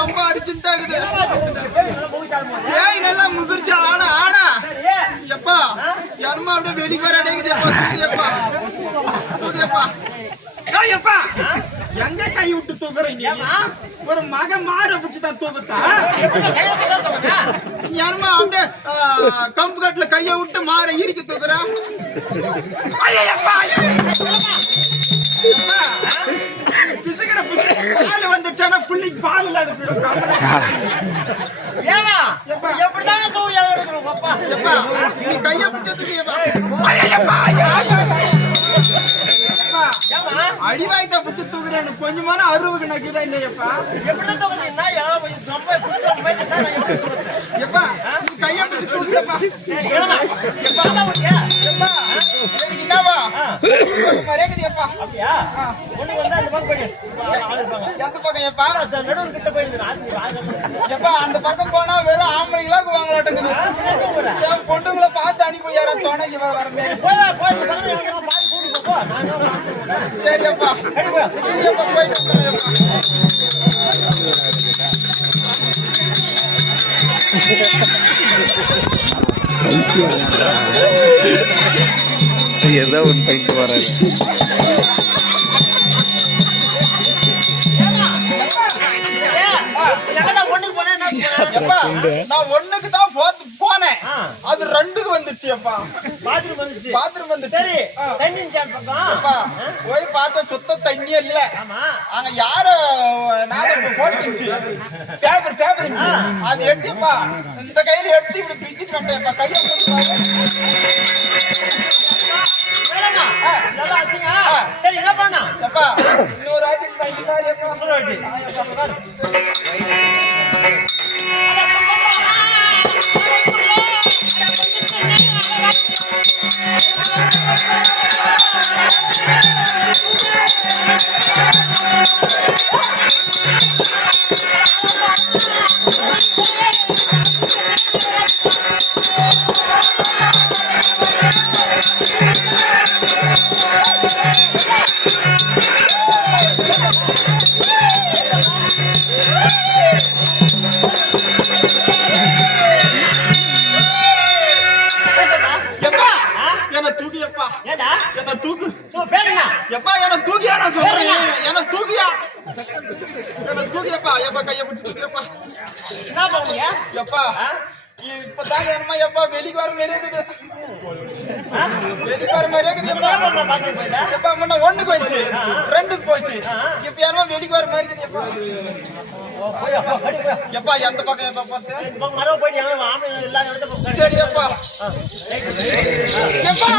ரொம்ப அர்ஜென்ட்டா இருக்குது. ஏய் நல்லா முதிர்ச்சி ஆனா ஆனா எப்பா யாருமா அப்படியே வெளி வர அடைக்குது எப்பா எப்பா எப்பா எங்க கை விட்டு தூக்குறீங்க? ஒரு மக மாற பிடிச்சி தான் தூக்குத்தா யாருமா அப்படியே கம்பு கட்டுல கைய விட்டு மாற இறுக்கி தூக்குறா? பால் வந்துச்சானா புள்ளி பால் இல்லாத நீ கைய பிடிச்சதுக்கு அடிவாய்த்த பிடிச்சி தூக்குறேன் கொஞ்சமான அருவுக்கு நக்குதா இல்லையப்பா? எப்பா நீ கைய பிடிச்சி தூக்குறப்பா என்னவா மரேக்குதியப்பா எந்த பக்கம் எப்பா எப்பா அந்த பக்கம் போனா வெறும் ஆம்பளைங்களா வாங்கலாட்டுங்குது. என் பொண்ணுங்களை பார்த்து அனுப்பி யாரா துணைக்கு வர சரிப்பா சரிப்பா போயிட்டு வந்துடுறேன்ப்பா. ஏதோ ஒன்று போயிட்டு வராது. நான் ஒண்ணுக்கு தான் போனேன், அது ரெண்டுக்கு வந்துச்சு. பாத்ரூம் வந்துச்சு. போய் பார்த்தா சுத்த தண்ணியே இல்ல. அங்க யார போட்டுச்சு பேப்பர் அது எடுத்துப்பா இந்த கையில எடுத்து இப்படி பிடிச்சிட்டு வந்தேன்ப்பா. கையை சரி என்ன பண்ணா இன்னொரு ஆட்டி இப்பதான் என்னமா எப்பா வெளிக்கு வர மாதிரியே இருக்குது. வெளிக்கு வர மாதிரியே இருக்குது. எப்பா முன்ன ஒண்ணுக்கு போயிடுச்சு, ரெண்டுக்கு போயிடுச்சு. இப்ப என்னமா வெளிக்கு வர மாதிரி இருக்குது. எப்பா எந்த பக்கம் எப்பா பார்த்து சரி எப்பா எப்பா